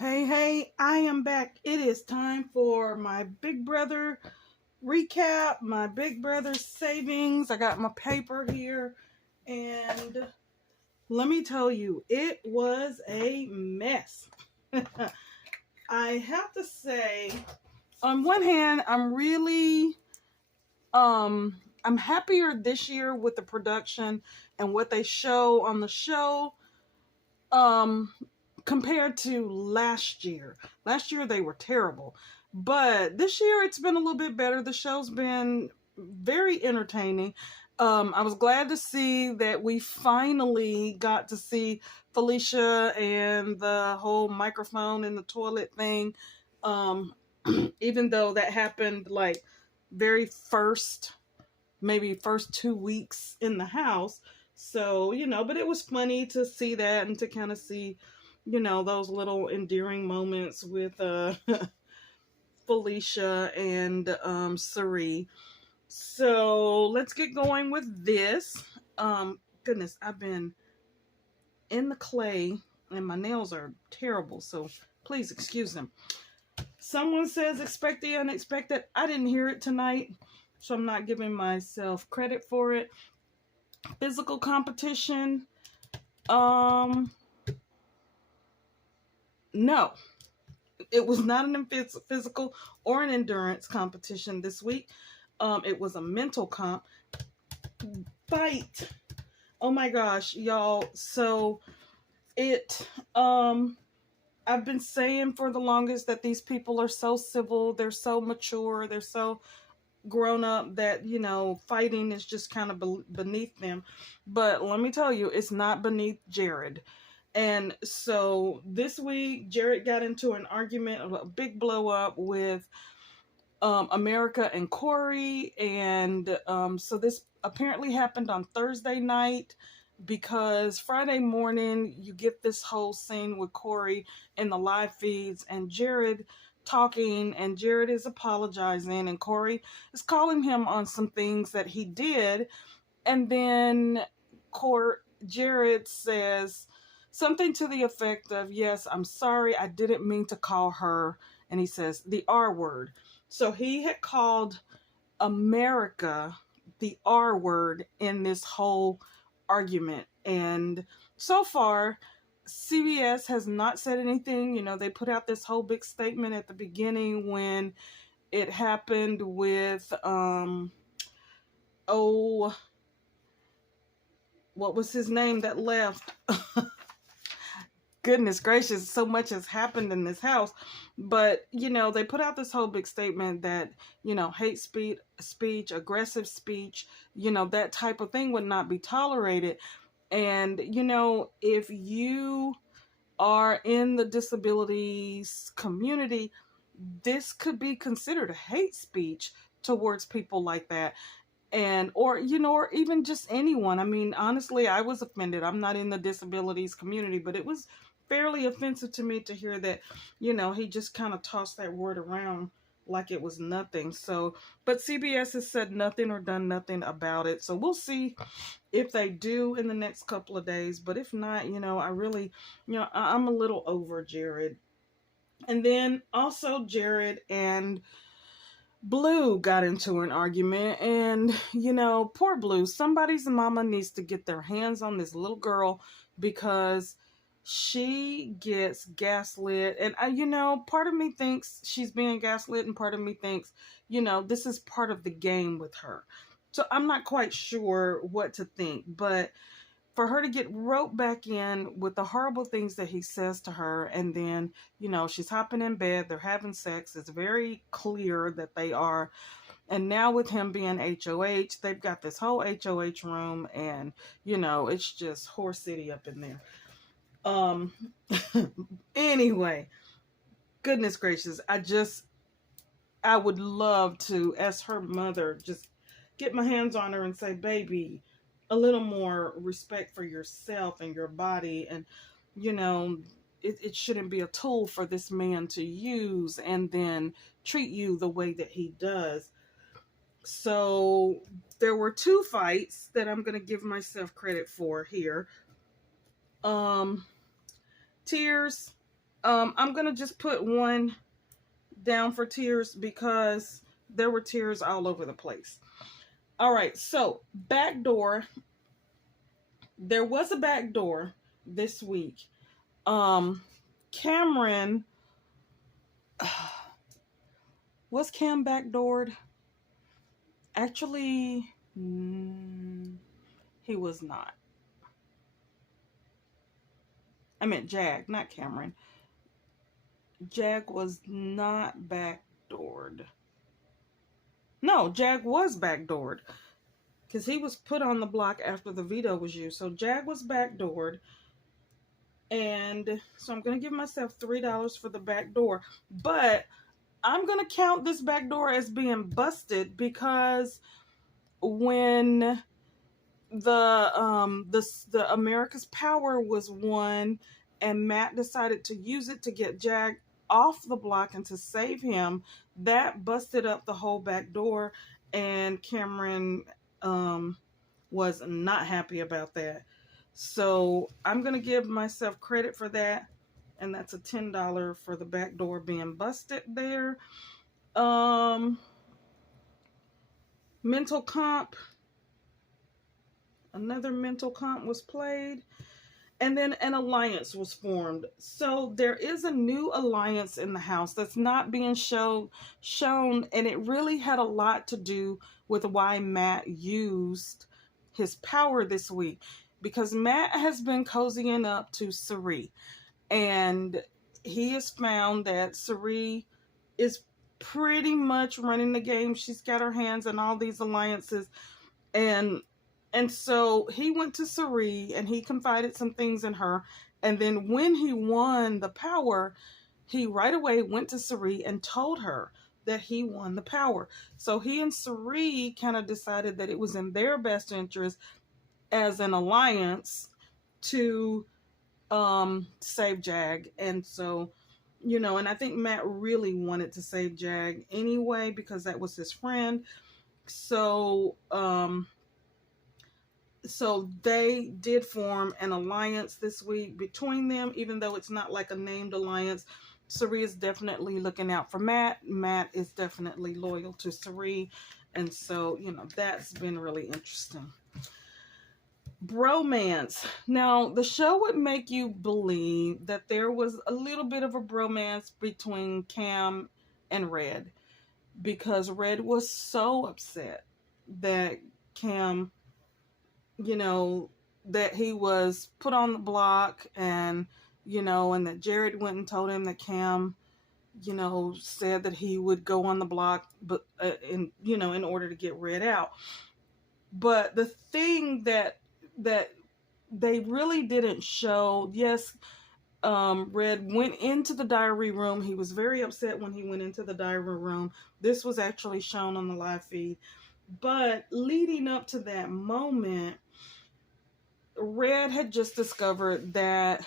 Hey, I am back. It is time for my Big Brother recap, my Big Brother savings. I got my paper here, and let me tell you, it was a mess. I have to say, on one hand, I'm happier this year with the production and what they show on the show. Um, Compared to last year. Last year they were terrible. But this year it's been a little bit better. The show's been very entertaining. I was glad to see that we finally got to see Felicia and the whole microphone in the toilet thing. Um, Even though that happened like very first, maybe first 2 weeks in the house. So, but it was funny to see that and to kind of see those little endearing moments with Felicia and Cirie. So let's get going with this. Goodness, I've been in the clay and my nails are terrible, so please excuse them. Someone says expect the unexpected. I didn't hear it tonight, so I'm not giving myself credit for it. Physical competition. No, it was not an physical or an endurance competition this week. It was a mental fight. Oh my gosh, y'all. So I've been saying for the longest that these people are so civil, they're so mature, they're so grown up that, fighting is just kind of beneath them. But let me tell you, it's not beneath Jared. And so this week, Jared got into an argument, a big blow up with America and Corey. And so this apparently happened on Thursday night, because Friday morning you get this whole scene with Corey in the live feeds and Jared talking, and Jared is apologizing and Corey is calling him on some things that he did. And then Jared says something to the effect of, yes, I'm sorry, I didn't mean to call her. And he says the R word. So he had called America the R word in this whole argument. And so far, CBS has not said anything. They put out this whole big statement at the beginning when it happened with, what was his name that left? Goodness gracious, so much has happened in this house. But, they put out this whole big statement that, hate speech, aggressive speech, that type of thing would not be tolerated. And, if you are in the disabilities community, this could be considered hate speech towards people like that. And or even just anyone. I mean, honestly, I was offended. I'm not in the disabilities community, but it was fairly offensive to me to hear that he just kind of tossed that word around like it was nothing. So, but CBS has said nothing or done nothing about it, so we'll see if they do in the next couple of days. But if not, I really, I'm a little over Jared. And then also Jared and Blue got into an argument, and poor Blue, somebody's mama needs to get their hands on this little girl, because she gets gaslit. And part of me thinks she's being gaslit, and part of me thinks this is part of the game with her. So I'm not quite sure what to think. But for her to get roped back in with the horrible things that he says to her, and then she's hopping in bed, they're having sex, it's very clear that they are. And now with him being HOH, they've got this whole HOH room, and it's just horse city up in there. Anyway, goodness gracious, I would love to, as her mother, just get my hands on her and say, baby, a little more respect for yourself and your body. And it shouldn't be a tool for this man to use and then treat you the way that he does. So there were two fights that I'm going to give myself credit for here. Tears, I'm gonna just put one down for tears because there were tears all over the place. All right, so back door. There was a back door this week. Cameron was Cam backdoored? Actually, he was not. I meant Jag, not Cameron. Jag was not backdoored. No, Jag was backdoored because he was put on the block after the veto was used. So Jag was backdoored. And so I'm going to give myself $3 for the back door. But I'm going to count this back door as being busted because when the America's Power was won and Matt decided to use it to get Jag off the block and to save him, that busted up the whole back door, and Cameron was not happy about that. So I'm going to give myself credit for that, and that's a $10 for the back door being busted there. Mental comp. Another mental comp was played. And then an alliance was formed. So there is a new alliance in the house that's not being shown, and it really had a lot to do with why Matt used his power this week. Because Matt has been cozying up to Cirie, and he has found that Cirie is pretty much running the game. She's got her hands in all these alliances, and so he went to Cirie and he confided some things in her. And then when he won the power, he right away went to Cirie and told her that he won the power. So he and Cirie kind of decided that it was in their best interest as an alliance to save Jag. And so, and I think Matt really wanted to save Jag anyway because that was his friend. So they did form an alliance this week between them, even though it's not like a named alliance. Cirie is definitely looking out for Matt. Matt is definitely loyal to Cirie. And so, that's been really interesting. Bromance. Now, the show would make you believe that there was a little bit of a bromance between Cam and Red, because Red was so upset that Cam, that he was put on the block, and that Jared went and told him that Cam, said that he would go on the block, but in order to get Red out. But the thing that they really didn't show, yes, Red went into the diary room. He was very upset when he went into the diary room. This was actually shown on the live feed. But leading up to that moment, Red had just discovered that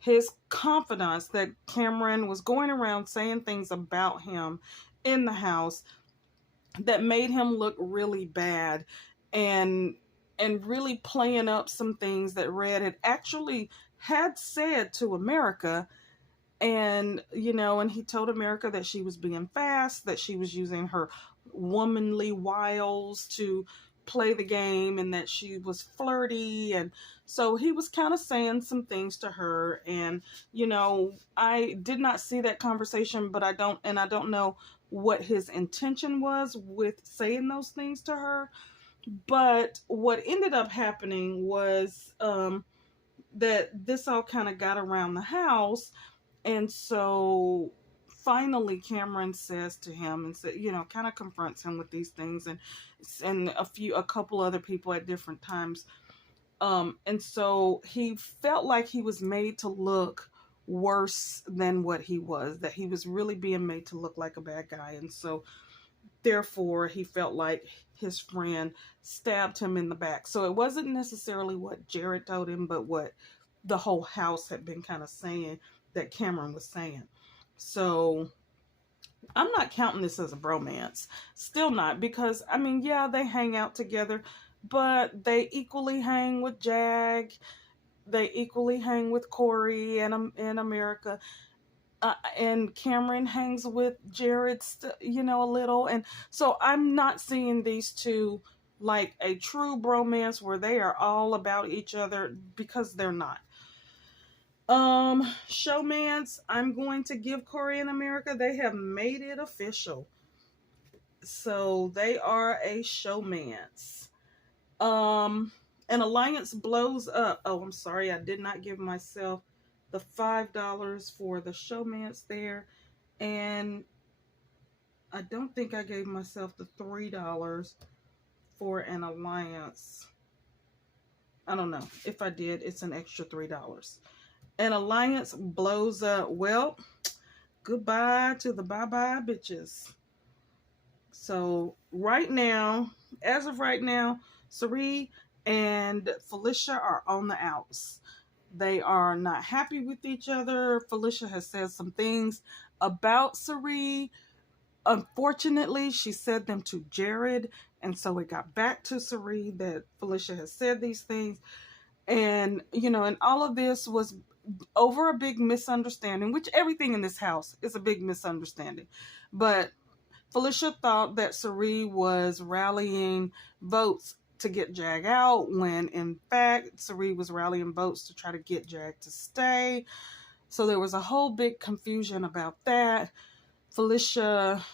his confidants, that Cameron was going around saying things about him in the house that made him look really bad, and really playing up some things that Red had said to America. And, and he told America that she was being fast, that she was using her womanly wiles to play the game, and that she was flirty. And so he was kind of saying some things to her. And, I did not see that conversation, but I don't know what his intention was with saying those things to her. But what ended up happening was that this all kind of got around the house. And so finally Cameron says to him, and said, kind of confronts him with these things, and a couple other people at different times. And so he felt like he was made to look worse than what he was, that he was really being made to look like a bad guy. And so therefore he felt like his friend stabbed him in the back. So it wasn't necessarily what Jared told him, but what the whole house had been kind of saying that Cameron was saying. So I'm not counting this as a bromance. Still not, because yeah, they hang out together, but they equally hang with Jag. They equally hang with Corey and America. and Cameron hangs with Jared, you know, a little. And so I'm not seeing these two like a true bromance where they are all about each other, because they're not. Showmance, I'm going to give Cory and America, they have made it official. So they are a showmance. An alliance blows up. Oh, I'm sorry, I did not give myself the $5 for the showmance there. And I don't think I gave myself the $3 for an alliance. I don't know. If I did, it's an extra $3. An alliance blows up. Well, goodbye to the bye-bye bitches. So right now, as of right now, Cirie and Felicia are on the outs. They are not happy with each other. Felicia has said some things about Cirie. Unfortunately, she said them to Jared, and so it got back to Cirie that Felicia has said these things. And, you know, and all of this was over a big misunderstanding, which everything in this house is a big misunderstanding. But Felicia thought that Cirie was rallying votes to get Jag out, when in fact Cirie was rallying votes to try to get Jag to stay. So there was a whole big confusion about that. Felicia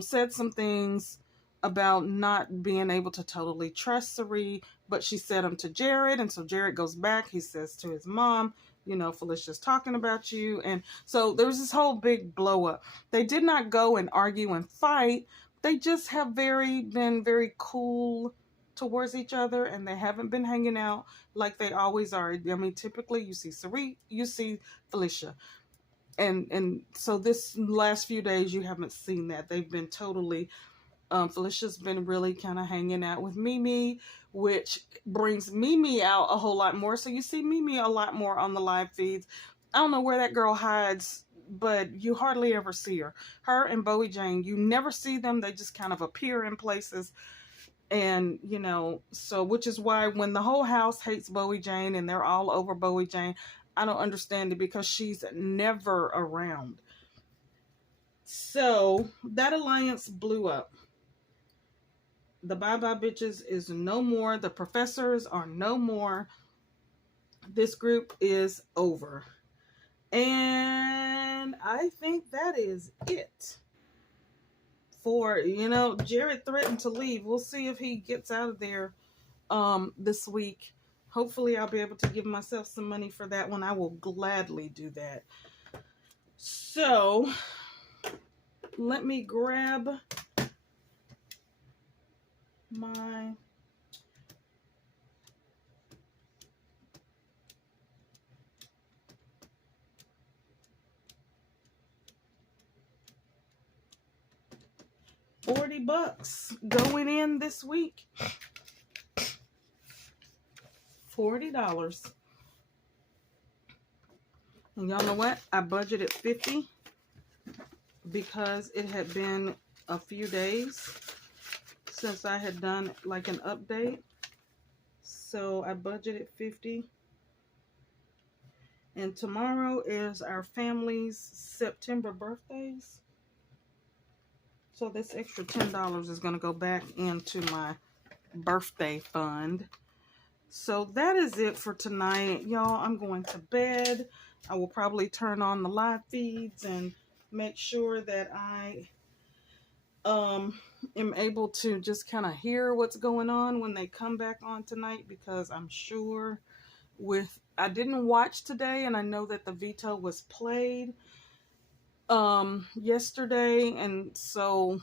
said some things about not being able to totally trust Cirie, but she said them to Jared, and so Jared goes back. He says to his mom, you know, Felicia's talking about you. And so there was this whole big blow up. They did not go and argue and fight. They just have been very cool towards each other, and they haven't been hanging out like they always are. I mean, typically you see Cirie, you see Felicia. And so this last few days you haven't seen that. They've been totally Felicia's been really kind of hanging out with Mimi, which brings Mimi out a whole lot more. So you see Mimi a lot more on the live feeds. I don't know where that girl hides, but you hardly ever see her. Her and Bowie Jane, you never see them. They just kind of appear in places. And, you know, so which is why when the whole house hates Bowie Jane and they're all over Bowie Jane, I don't understand it, because she's never around. So that alliance blew up. The bye-bye bitches is no more. The professors are no more. This group is over. And I think that is it. For, you know, Jared threatened to leave. We'll see if he gets out of there this week. Hopefully I'll be able to give myself some money for that one. I will gladly do that. So let me grab my $40 going in this week. $40. And y'all know what? I budgeted $50 because it had been a few days since I had done like an update. So I budgeted $50. And tomorrow is our family's September birthdays. So this extra $10 is going to go back into my birthday fund. So that is it for tonight. Y'all, I'm going to bed. I will probably turn on the live feeds and make sure that I am able to just kind of hear what's going on when they come back on tonight, because I'm sure I didn't watch today, and I know that the veto was played yesterday, and so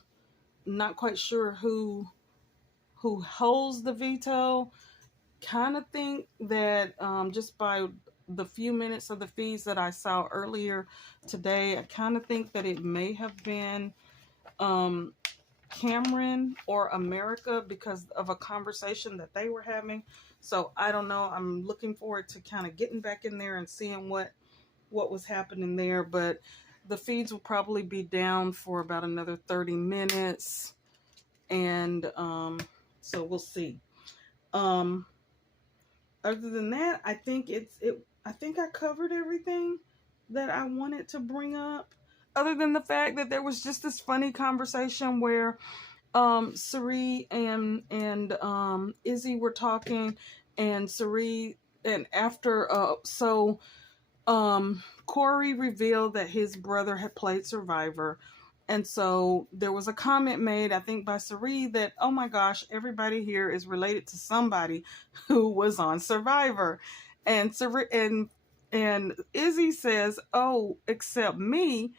not quite sure who holds the veto. Kind of think that just by the few minutes of the feeds that I saw earlier today, I kind of think that it may have been Cameron or America, because of a conversation that they were having. So I don't know. I'm looking forward to kind of getting back in there and seeing what was happening there. But the feeds will probably be down for about another 30 minutes. And so we'll see. Other than that, I think I think I covered everything that I wanted to bring up, other than the fact that there was just this funny conversation where Cirie and Izzy were talking, and Cirie, and after Corey revealed that his brother had played Survivor. And so there was a comment made, I think by Cirie, that, oh my gosh, everybody here is related to somebody who was on Survivor. And Cirie, and Izzy says, oh, except me.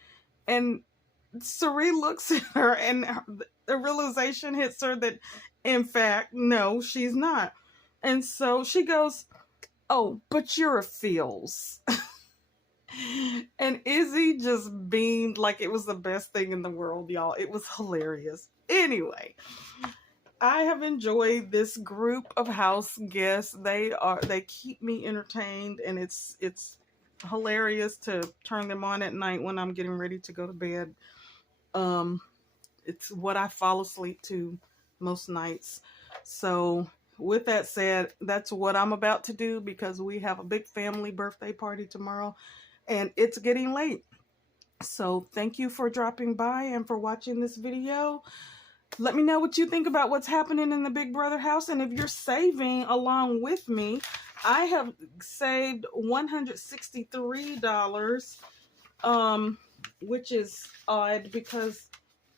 And Cirie looks at her, and the realization hits her that, in fact, no, she's not. And so she goes, oh, but you're a feels. And Izzy just beamed like it was the best thing in the world, y'all. It was hilarious. Anyway, I have enjoyed this group of house guests. They keep me entertained, and it's hilarious to turn them on at night when I'm getting ready to go to bed. It's what I fall asleep to most nights. So with that said, that's what I'm about to do, because we have a big family birthday party tomorrow and it's getting late. So thank you for dropping by and for watching this video. Let me know what you think about what's happening in the Big Brother house. And if you're saving along with me, I have saved $163, which is odd because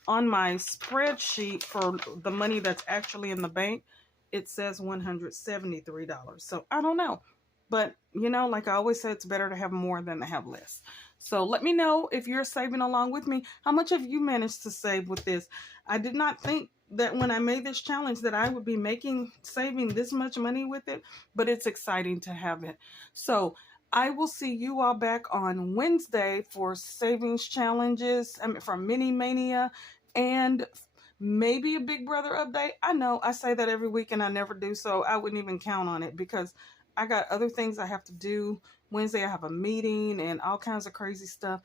on my spreadsheet for the money that's actually in the bank, it says $173. So I don't know. But, you know, like I always say, it's better to have more than to have less. So let me know if you're saving along with me. How much have you managed to save with this? I did not think that when I made this challenge that I would be saving this much money with it, but it's exciting to have it. So I will see you all back on Wednesday for savings challenges, for Mini Mania, and maybe a Big Brother update. I know I say that every week and I never do, so I wouldn't even count on it because I got other things I have to do. Wednesday I have a meeting and all kinds of crazy stuff.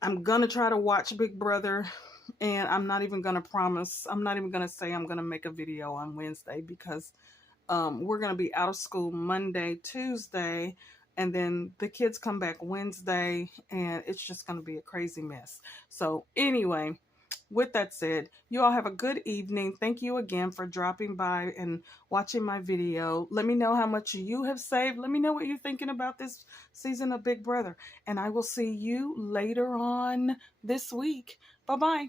I'm going to try to watch Big Brother, and I'm not even going to promise. I'm not even going to say I'm going to make a video on Wednesday because we're going to be out of school Monday, Tuesday, and then the kids come back Wednesday, and it's just going to be a crazy mess. So anyway, with that said, you all have a good evening. Thank you again for dropping by and watching my video. Let me know how much you have saved. Let me know what you're thinking about this season of Big Brother. And I will see you later on this week. Bye-bye.